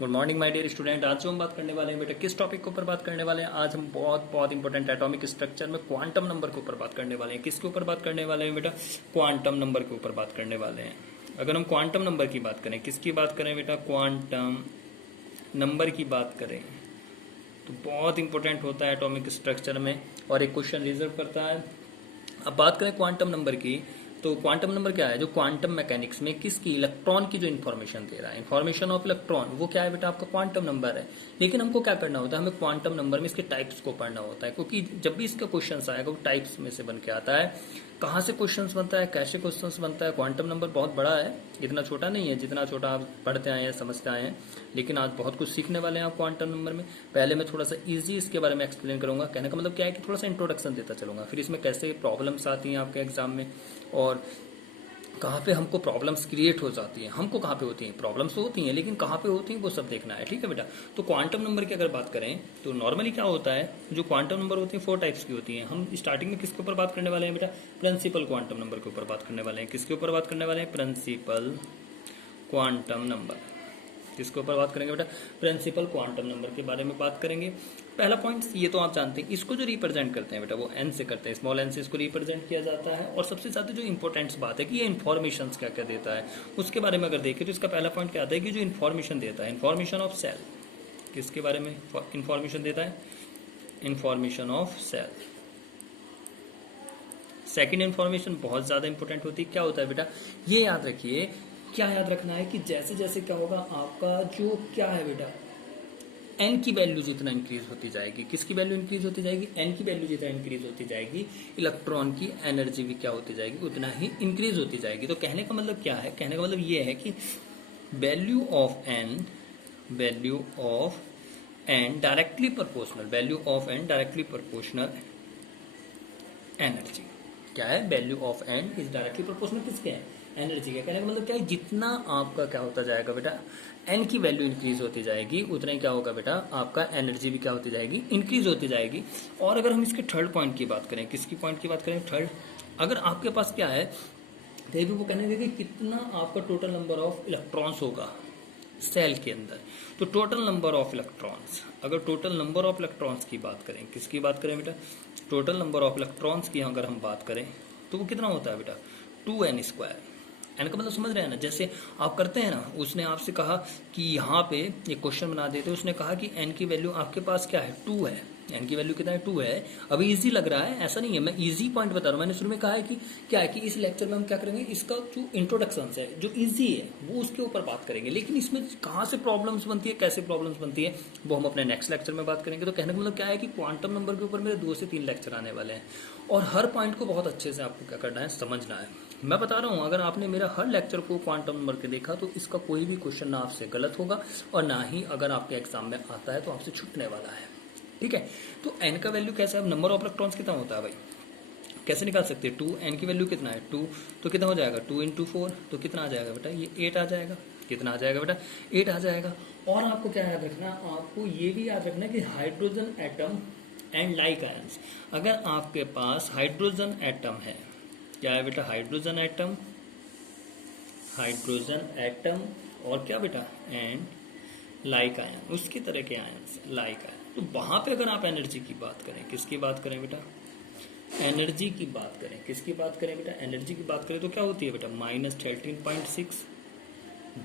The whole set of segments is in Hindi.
Good morning my dear student. आज जो हम बात करने वाले हैं बेटा, किस टॉपिक के ऊपर बात करने वाले हैं? आज हम बहुत बहुत इंपॉर्टेंट एटॉमिक स्ट्रक्चर में क्वांटम नंबर के ऊपर बात करने वाले हैं। किसके ऊपर बात करने वाले हैं बेटा? क्वांटम नंबर के ऊपर बात करने वाले हैं। अगर हम क्वांटम नंबर की बात करें, किसकी बात करें बेटा? क्वांटम नंबर की बात करें तो बहुत इंपॉर्टेंट होता है एटॉमिक स्ट्रक्चर में, और एक क्वेश्चन रिजर्व करता है। अब बात करें क्वांटम नंबर की, तो क्वांटम नंबर क्या है? जो क्वांटम मैकेनिक्स में किसकी, इलेक्ट्रॉन की जो इन्फॉर्मेशन दे रहा है, इन्फॉर्मेशन ऑफ इलेक्ट्रॉन, वो क्या है बेटा? आपका क्वांटम नंबर है। लेकिन हमको क्या करना होता है? हमें क्वांटम नंबर में इसके टाइप्स को पढ़ना होता है, क्योंकि जब भी इसका क्वेश्चन आएगा वो टाइप्स में से बन के आता है। कहाँ से क्वेश्चन बनता है, कैसे क्वेश्चन बनता है? क्वांटम नंबर बहुत बड़ा है, इतना छोटा नहीं है जितना छोटा आप पढ़ते आए हैं, समझते आए हैं। लेकिन आज बहुत कुछ सीखने वाले हैं आप क्वांटम नंबर में। पहले मैं थोड़ा सा इजी इसके बारे में एक्सप्लेन करूंगा। कहने का मतलब क्या है कि थोड़ा सा इंट्रोडक्शन देता चलूंगा, फिर इसमें कैसे प्रॉब्लम्स आती हैं आपके एग्जाम में, और कहाँ पे हमको प्रॉब्लम्स क्रिएट हो जाती हैं। हमको कहाँ पे होती हैं प्रॉब्लम्स? तो होती हैं, लेकिन कहाँ पे होती हैं वो सब देखना है। ठीक है बेटा। तो क्वांटम नंबर की अगर बात करें तो नॉर्मली क्या होता है, जो क्वांटम नंबर होती है 4 टाइप्स की होती हैं। हम स्टार्टिंग में किसके ऊपर बात करने वाले हैं बेटा? प्रिंसिपल क्वांटम नंबर के ऊपर बात करने वाले हैं। किसके ऊपर बात करने वाले हैं? Principal quantum number. किसके ऊपर बात करेंगे बेटा? प्रिंसिपल क्वांटम नंबर के बारे में बात करेंगे। पहला पॉइंट ये तो आप जानते हैं, इसको जो रिप्रेजेंट करते हैं बेटा वो एन से करते हैं, स्मॉल एन से इसको रिप्रेजेंट किया जाता है। और सबसे ज्यादा जो इंपॉर्टेंट बात है कि ये इन्फॉर्मेशन क्या क्या देता है, उसके बारे में अगर देखें तो इसका पहला पॉइंट क्या आता है कि जो इन्फॉर्मेशन देता है, इन्फॉर्मेशन ऑफ सेल। किसके बारे में इन्फॉर्मेशन देता है? Information of cell. Second information बहुत ज्यादा इंपॉर्टेंट होती है। क्या होता है बेटा? ये याद रखिए, क्या याद रखना है कि जैसे जैसे क्या होगा आपका जो क्या है बेटा, एन की वैल्यू जितना इंक्रीज होती जाएगी, किसकी वैल्यू इंक्रीज होती जाएगी? एन की वैल्यू जितना इंक्रीज होती जाएगी, इलेक्ट्रॉन की एनर्जी भी क्या होती जाएगी? उतना ही इंक्रीज होती जाएगी। तो कहने का मतलब क्या है? कहने का मतलब ये है कि value of n, value of n directly proportional, value of n directly proportional energy. क्या है? Value of n is directly proportional किसके है? एनर्जी का। कहने का मतलब क्या है? जितना आपका क्या होता जाएगा बेटा, एन की वैल्यू इंक्रीज होती जाएगी, उतना ही क्या होगा बेटा, आपका एनर्जी भी क्या होती जाएगी? इंक्रीज होती जाएगी। और अगर हम इसके थर्ड पॉइंट की बात करें, किसकी पॉइंट की बात करें? थर्ड। अगर आपके पास क्या है, कहीं भी वो कहने लगे कितना आपका टोटल नंबर ऑफ इलेक्ट्रॉन्स होगा सेल के अंदर, तो टोटल नंबर ऑफ इलेक्ट्रॉन्स, अगर टोटल नंबर ऑफ इलेक्ट्रॉन्स की बात करें, किसकी बात करें बेटा? टोटल नंबर ऑफ इलेक्ट्रॉन्स की अगर हम बात करें तो वो कितना होता है बेटा? 2n square. एन का मतलब समझ रहे हैं ना? जैसे आप करते हैं ना, उसने आपसे कहा कि यहाँ पे एक क्वेश्चन बना देते, उसने कहा कि एन की वैल्यू आपके पास क्या है? 2 है। एन की वैल्यू कितना है? 2 है। अभी इजी लग रहा है, ऐसा नहीं है, मैं इजी पॉइंट बता रहा हूँ। मैंने शुरू में कहा है कि क्या है कि इस लेक्चर में हम क्या करेंगे, इसका जो इंट्रोडक्शन है जो इजी है वो उसके ऊपर बात करेंगे। लेकिन इसमें कहाँ से प्रॉब्लम्स बनती है, कैसे प्रॉब्लम्स बनती है, वो हम अपने नेक्स्ट लेक्चर में बात करेंगे। तो कहने का मतलब क्या है कि क्वांटम नंबर के ऊपर मेरे 2 से 3 लेक्चर आने वाले हैं, और हर पॉइंट को बहुत अच्छे से आपको क्या करना है, समझना है। मैं बता रहा हूँ, अगर आपने मेरा हर लेक्चर को क्वांटम नंबर के देखा तो इसका कोई भी क्वेश्चन ना आपसे गलत होगा, और ना ही अगर आपके एग्जाम में आता है तो आपसे छूटने वाला है। ठीक है। तो एन का वैल्यू कैसा है? नंबर ऑफ इलेक्ट्रॉन्स कितना होता है भाई, कैसे निकाल सकते हैं? 2। एन की वैल्यू कितना है? 2। तो कितना हो जाएगा? 2 इंटू 4 तो कितना आ जाएगा बेटा? ये 8 आ जाएगा। कितना आ जाएगा बेटा? 8 आ जाएगा। और आपको क्या याद रखना, आपको ये भी याद रखना कि hydrogen atom and like ions. अगर आपके पास हाइड्रोजन एटम है, क्या है बेटा? हाइड्रोजन एटम, हाइड्रोजन एटम, और क्या बेटा? एंड लाइक आयन, उसकी तरह के आयंस लाइक आयन। तो वहां पे अगर आप एनर्जी की बात करें, किसकी बात करें बेटा? एनर्जी की बात करें, किसकी बात करें बेटा? एनर्जी की बात करें तो क्या होती है बेटा? -13.6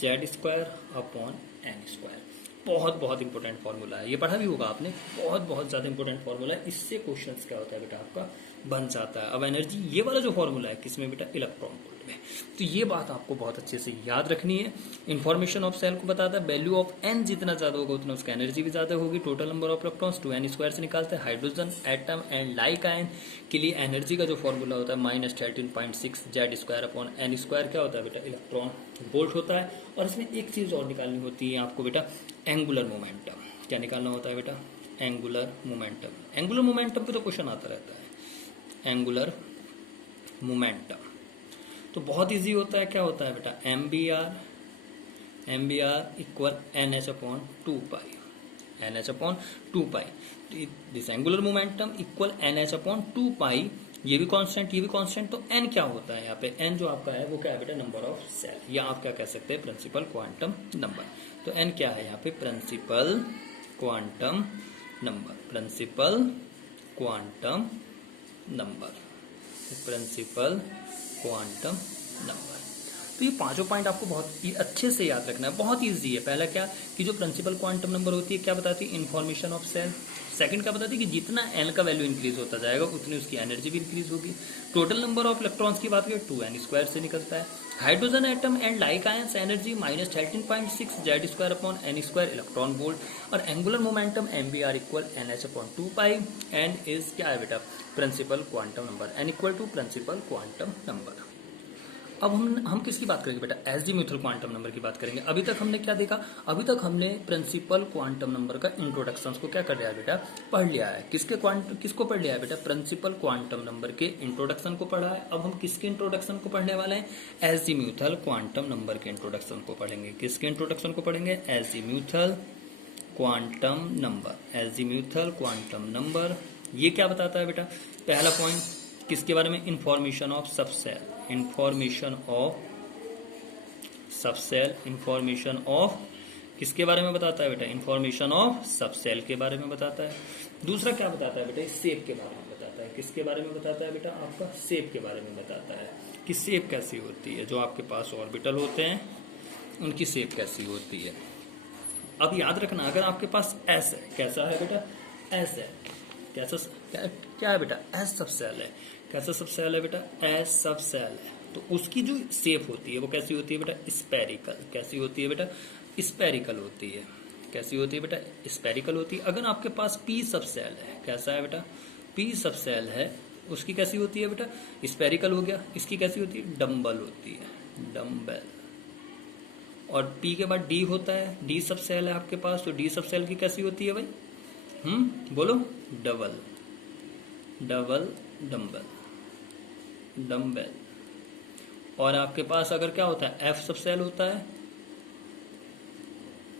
Z square upon n square. बहुत बहुत इंपॉर्टेंट फॉर्मूला है, ये पढ़ा भी होगा आपने, बहुत बहुत ज्यादा इंपॉर्टेंट फॉर्मूला है। इससे क्वेश्चंस क्या होता है बेटा आपका बन जाता है। अब एनर्जी ये वाला जो फॉर्मूला है किसमें बेटा? इलेक्ट्रॉन वोल्ट में। तो ये बात आपको बहुत अच्छे से याद रखनी है। इन्फॉर्मेशन ऑफ सेल को बताता है, वैल्यू ऑफ एन जितना ज्यादा होगा उतना उसका एनर्जी भी ज्यादा होगी। Total number of electrons 2n square से निकालते हैं। Hydrogen atom and like ion के लिए एनर्जी का जो फॉर्मूला होता है -13.6 Z square upon n square. क्या होता है बेटा? इलेक्ट्रॉन वोल्ट होता है। और इसमें एक चीज और निकालनी होती है आपको बेटा, एंगुलर मोमेंटम। क्या निकालना होता है बेटा? Angular momentum. एंगुलर मोमेंटम पे तो क्वेश्चन आता रहता है, एंगुलर मोमेंटम तो बहुत इजी होता है। क्या होता है बेटा? M b r equal n h upon 2 pi, n h upon 2 pi. This angular momentum equal n h upon 2 pi. ये भी कांस्टेंट, ये भी कांस्टेंट। तो एन क्या होता है यहाँ पे? एन जो आपका है वो क्या है बेटा? नंबर ऑफ सेल, या आप क्या कह सकते हैं? Principal quantum number. तो n क्या है यहाँ पे? Principal quantum number, principal quantum number, principal quantum number. तो ये पांचों पॉइंट आपको बहुत ही अच्छे से याद रखना है, बहुत ईजी है। पहला क्या कि जो प्रिंसिपल क्वांटम नंबर होती है क्या बताती है? Information of cell. सेकंड क्या बताती है कि जितना n का वैल्यू इंक्रीज होता जाएगा उतनी उसकी एनर्जी भी इंक्रीज होगी। टोटल नंबर ऑफ इलेक्ट्रॉन्स की बात करें 2n² से निकलता है। Hydrogen atom and like ions energy -13.6 Z² electron volt. और angular momentum MBR equal NH/2π। n is क्या है बेटा? Principal quantum number. n equal to principal quantum number. अब हम किसकी बात करेंगे बेटा? एजीम्यूथल क्वांटम नंबर की बात करेंगे। अभी तक हमने क्या देखा? अभी तक हमने प्रिंसिपल क्वांटम नंबर का इंट्रोडक्शन को क्या कर लिया है बेटा? पढ़ लिया है। किसको पढ़ लिया है बेटा? प्रिंसिपल क्वांटम नंबर के इंट्रोडक्शन को पढ़ा है। अब हम किसके इंट्रोडक्शन को पढ़ने वाले हैं? एजीम्यूथल क्वांटम नंबर के इंट्रोडक्शन को पढ़ेंगे। किसके इंट्रोडक्शन को पढ़ेंगे? Azimuthal quantum number. Azimuthal quantum number ये क्या बताता है बेटा? पहला पॉइंट किसके बारे में? Information of subshell, information of subshell, information of किसके बारे में बताता है बेटा? इंफॉर्मेशन ऑफ सबसेल के बारे में बताता है। दूसरा क्या बताता है बेटा? शेप के बारे में बताता है। किसके बारे में बताता है बेटा? आपका शेप के बारे में बताता है कि शेप कैसी होती है, जो आपके पास ऑर्बिटल होते हैं उनकी शेप कैसी होती है। अब याद रखना, अगर आपके पास एस है, कैसा है बेटा? एस है, कैसा क्या है बेटा? एस सबसेल है। कैसा सबसेल है बेटा? एस सबसेल है। तो उसकी जो शेप होती है वो कैसी होती है बेटा? स्पेरिकल। कैसी होती है बेटा? स्पेरिकल होती है। कैसी होती है बेटा? स्पेरिकल होती है। अगर आपके पास पी सबसेल है, कैसा है बेटा? पी सबसेल है, उसकी कैसी होती है बेटा? स्पेरिकल हो गया। इसकी कैसी होती है? डम्बल होती है, डम्बल। और पी के बाद डी होता है, डी सबसेल है आपके पास, तो डी सबसेल की कैसी होती है भाई? बोलो। Double, double dumbbell, dumbbell. और आपके पास अगर क्या होता है? एफ सबसेल होता है,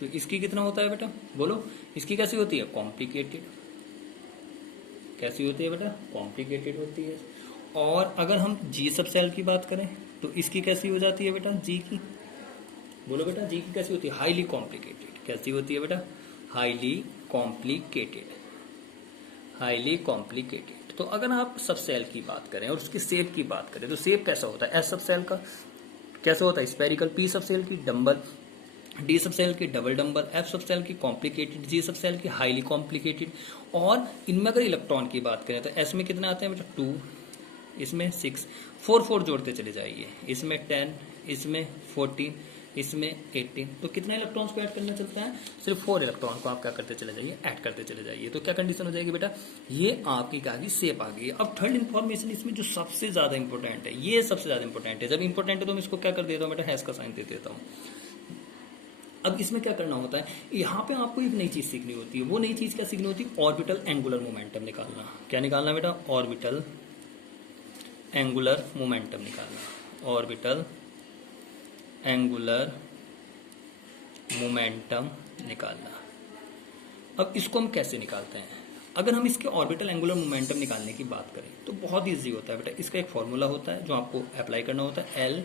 तो इसकी कितना होता है बेटा? बोलो। इसकी कैसी होती है? कॉम्प्लिकेटेड। कैसी होती है बेटा? कॉम्प्लिकेटेड होती है। और अगर हम जी सबसेल की बात करें तो इसकी कैसी हो जाती है बेटा? जी की, बोलो बेटा, जी की कैसी होती है? Highly complicated. कैसी होती है बेटा? Highly complicated, highly complicated. तो अगर आप सबसेल की बात करें और उसकी शेप की बात करें तो शेप कैसा होता है? एस सबसेल का कैसा होता है? स्पेरिकल। पी सबसेल की डम्बल, डी सबसेल की डबल डम्बल, एफ सबसेल की कॉम्प्लिकेटेड, जी सबसेल की हाईली कॉम्प्लिकेटेड। और इनमें अगर इलेक्ट्रॉन की बात करें तो एस में कितने आते हैं बेटा? 2, इसमें 6, 4 जोड़ते चले जाइए। इसमें 10, इसमें 14, इसमें 18। तो कितने इलेक्ट्रॉन्स को ऐड करना चलता है? सिर्फ 4 इलेक्ट्रॉन को आप क्या करते चले जाइए? ऐड करते चले जाइए। तो क्या कंडीशन हो जाएगी बेटा? ये आपकी क्या की शेप आ गई। अब थर्ड इन्फॉर्मेशन इसमें जो सबसे ज्यादा इंपॉर्टेंट है, ये सबसे ज्यादा इंपॉर्टेंट है। जब इंपॉर्टेंट है तो मैं इसको क्या कर देता हूँ बेटा? हैश का साइन दे देता हूँ। अब इसमें क्या करना होता है? यहाँ पे आपको एक नई चीज सीखनी होती है। वो नई चीज क्या सीखनी होती है? ऑर्बिटल एंगुलर मोमेंटम निकालना। क्या निकालना बेटा? ऑर्बिटल एंगुलर मोमेंटम निकालना। ऑर्बिटल एंगुलर मोमेंटम निकालना। अब इसको हम कैसे निकालते हैं? अगर हम इसके ऑर्बिटल एंगुलर मोमेंटम निकालने की बात करें तो बहुत इजी होता है बेटा। इसका एक फॉर्मूला होता है जो आपको अप्लाई करना होता है।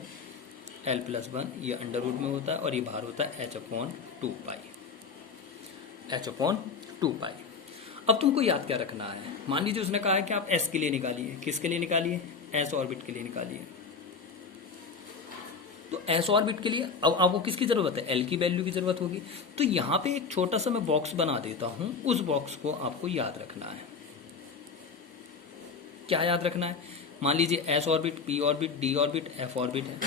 L+1 ये अंडर रूट में होता है और ये बाहर होता है h/2π, h/2π। अब तुमको याद क्या रखना है? मान लीजिए उसने कहा है कि आप s के लिए निकालिए। किसके लिए निकालिए? s ऑर्बिट के लिए निकालिए। तो s ऑर्बिट के लिए अब आपको किसकी जरूरत है? l की वैल्यू की जरूरत होगी। तो यहां पे एक छोटा सा मैं बॉक्स बना देता हूं, उस बॉक्स को आपको याद रखना है। क्या याद रखना है? मान लीजिए s orbit, p orbit, d orbit, f orbit है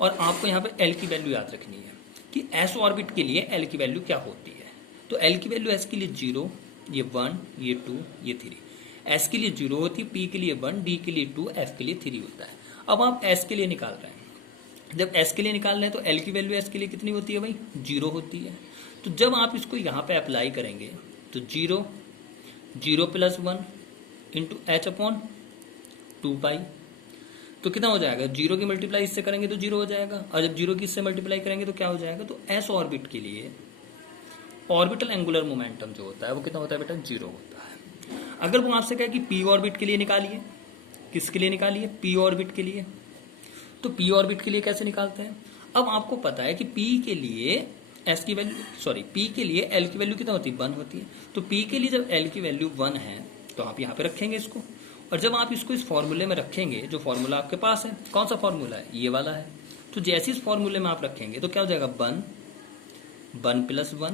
और आपको यहाँ पे l की वैल्यू याद रखनी है कि s ऑर्बिट के लिए l की वैल्यू क्या होती है। तो l की वैल्यू s के लिए 0, ये 1, ये 2, ये 3। s के लिए 0 होती है, p के लिए 1, d के लिए 2, f के लिए 3 होता है। अब आप s के लिए निकाल रहे हैं। जब s के लिए निकाल रहे हैं तो l की वैल्यू s के लिए कितनी होती है भाई? 0 होती है। तो जब आप इसको यहाँ पे अप्लाई करेंगे तो 0, 0+1 इंटू h/2π। तो कितना हो जाएगा? 0 की मल्टीप्लाई इससे करेंगे तो 0 हो जाएगा, और जब 0 की इससे मल्टीप्लाई करेंगे तो क्या हो जाएगा? तो s ऑर्बिट के लिए ऑर्बिटल एंगुलर मोमेंटम जो होता है वो कितना होता है बेटा? 0 होता है। अगर वो आपसे कहे कि p ऑर्बिट के लिए निकालिए, किसके लिए निकालिए? p ऑर्बिट के लिए। तो p ऑर्बिट के लिए कैसे निकालते हैं? अब आपको पता है कि p के लिए एस की वैल्यू सॉरी पी के लिए एल की वैल्यू कितना होती है 1 होती है। तो पी के लिए जब एल की वैल्यू 1 है तो आप यहाँ पे रखेंगे इसको, और जब आप इसको इस फॉर्मूले में रखेंगे, जो फॉर्मूला आपके पास है, कौन सा फॉर्मूला है, ये वाला है, तो जैसे इस फॉर्मूले में आप रखेंगे तो क्या हो जाएगा 1 प्लस 1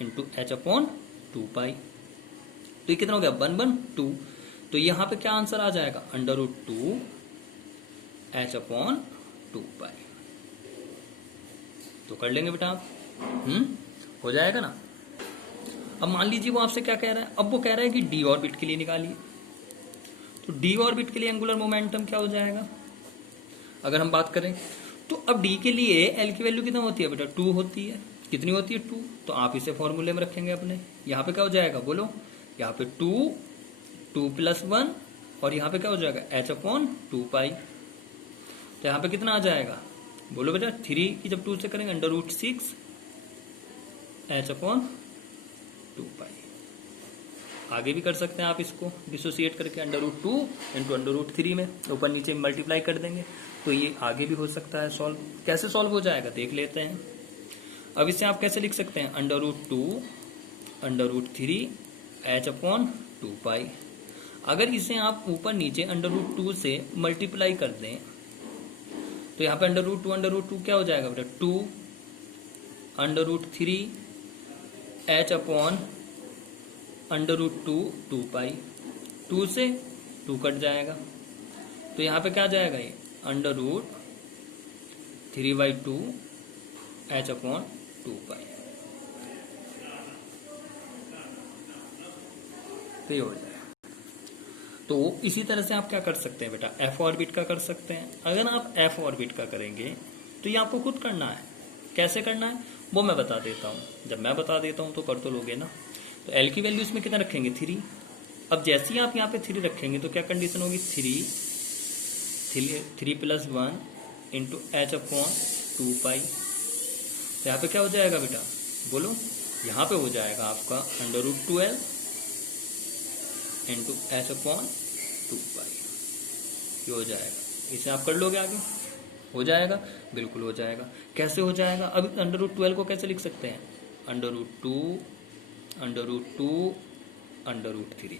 इंटू एच अपॉन 2 पाई। तो ये कितना हो गया 1 तो यहाँ पे क्या आंसर आ जाएगा √2 एच अपॉन 2 पाई। तो कर लेंगे बेटा आप, हो जाएगा ना। अब मान लीजिए वो आपसे क्या कह रहा है, अब वो कह रहा है कि डी ऑर्बिट के लिए निकालिए। तो डी ऑर्बिट के लिए एंगुलर मोमेंटम क्या हो जाएगा, अगर हम बात करें तो अब डी के लिए एल की वैल्यू कितना होती है बेटा 2 होती है। कितनी होती है 2, तो आप इसे फॉर्मूले में रखेंगे अपने। यहाँ पे क्या हो जाएगा बोलो, यहाँ पे 2 प्लस 1 और यहाँ पे क्या हो जाएगा एच अपॉन 2 पाई। तो यहाँ पे कितना आ जाएगा बोलो बेटा 3 की जब 2 से करेंगे √6 एच अपॉन 2 पाई। आगे भी कर सकते हैं आप इसको डिसोसिएट करके √2 इंटू √3 में ऊपर नीचे मल्टीप्लाई कर देंगे, तो ये आगे भी हो सकता है सॉल्व। कैसे सॉल्व हो जाएगा देख लेते हैं। अब इसे आप कैसे लिख सकते हैं √2 √3 एच अपॉन 2 पाई। अगर इसे आप ऊपर नीचे √2 से मल्टीप्लाई कर दें तो यहाँ पे √2 क्या हो जाएगा बेटा 2 √3 एच अपॉन √2 2 पाई। 2 से 2 कट जाएगा, तो यहाँ पे क्या आ जाएगा ये √3/2 एच अपॉन 2 पाई। तो ये हो जाएगा। तो इसी तरह से आप क्या कर सकते हैं बेटा एफ ऑर्बिट का कर सकते हैं। अगर आप एफ ऑर्बिट का करेंगे तो ये आपको खुद करना है। कैसे करना है वो मैं बता देता हूँ। जब मैं बता देता हूँ तो कर तो लोगे ना। तो एल की वैल्यू इसमें कितना रखेंगे 3। अब जैसे ही आप यहाँ पे 3 रखेंगे तो क्या कंडीशन होगी 3 प्लस 1 इंटू एच अपॉन 2 पाई। तो यहाँ पे क्या हो जाएगा बेटा बोलो, यहाँ पे हो जाएगा आपका √12 इंटू एच अपॉन 2 पाई। ये हो जाएगा, इसे आप कर लोगे आगे, हो जाएगा, बिल्कुल हो जाएगा। कैसे हो जाएगा, अब √12 को कैसे लिख सकते हैं √2 √3।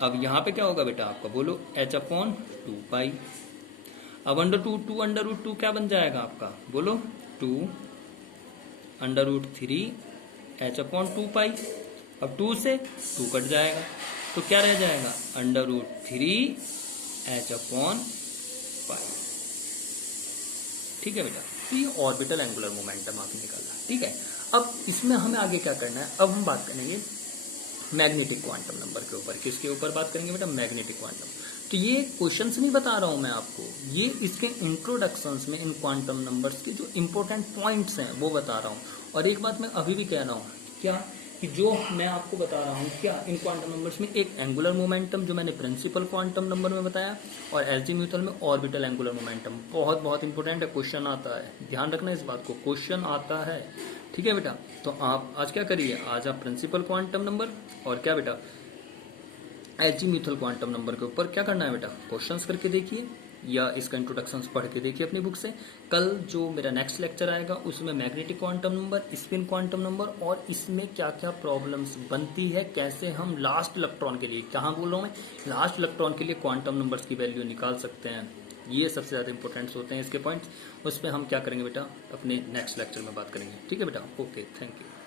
अब यहाँ पे क्या होगा बेटा आपका बोलो एच अपॉन 2 पाई। अब √2 क्या बन जाएगा आपका बोलो 2 √3 एच अपॉन 2 पाई। अब 2 से 2 कट जाएगा, तो क्या रह जाएगा √3 एच अपॉन पाई। ठीक है बेटा, तो ये ऑर्बिटल एंगुलर मोमेंटम आपने निकाला। ठीक है, अब इसमें हमें आगे क्या करना है, अब हम बात करेंगे मैग्नेटिक क्वांटम नंबर के ऊपर। किसके ऊपर बात करेंगे बेटा मैग्नेटिक क्वांटम। तो ये क्वेश्चंस नहीं बता रहा हूं मैं आपको, ये इसके इंट्रोडक्शंस में इन क्वांटम नंबर्स के जो इंपॉर्टेंट पॉइंट्स हैं वो बता रहा हूं। और एक बात मैं अभी भी कह रहा हूं क्या, कि जो मैं आपको बता रहा हूँ क्या इन क्वांटम नंबर्स में एक एंगुलर मोमेंटम जो मैंने प्रिंसिपल क्वांटम नंबर में बताया, और एजीम्यूथल में ऑर्बिटल एंगुलर मोमेंटम। बहुत बहुत इंपॉर्टेंट है, क्वेश्चन आता है, ध्यान रखना इस बात को, क्वेश्चन आता है। ठीक है बेटा, तो आप आज क्या करिए, आज आप प्रिंसिपल क्वांटम नंबर और क्या बेटा एजीम्यूथल क्वांटम नंबर के ऊपर क्या करना है बेटा क्वेश्चंस करके देखिए, या इसका इंट्रोडक्शंस पढ़ के देखिए अपनी बुक से। कल जो मेरा नेक्स्ट लेक्चर आएगा उसमें magnetic quantum number, spin quantum number और इसमें क्या क्या प्रॉब्लम्स बनती है, कैसे हम लास्ट इलेक्ट्रॉन के लिए, कहाँ बोल रहा हूँ मैं, लास्ट इलेक्ट्रॉन के लिए क्वांटम नंबर्स की वैल्यू निकाल सकते हैं। ये सबसे ज़्यादा इंपॉर्टेंट्स होते हैं इसके पॉइंट्स, उस पर हम क्या करेंगे बेटा अपने नेक्स्ट लेक्चर में बात करेंगे। ठीक है बेटा, ओके, थैंक यू।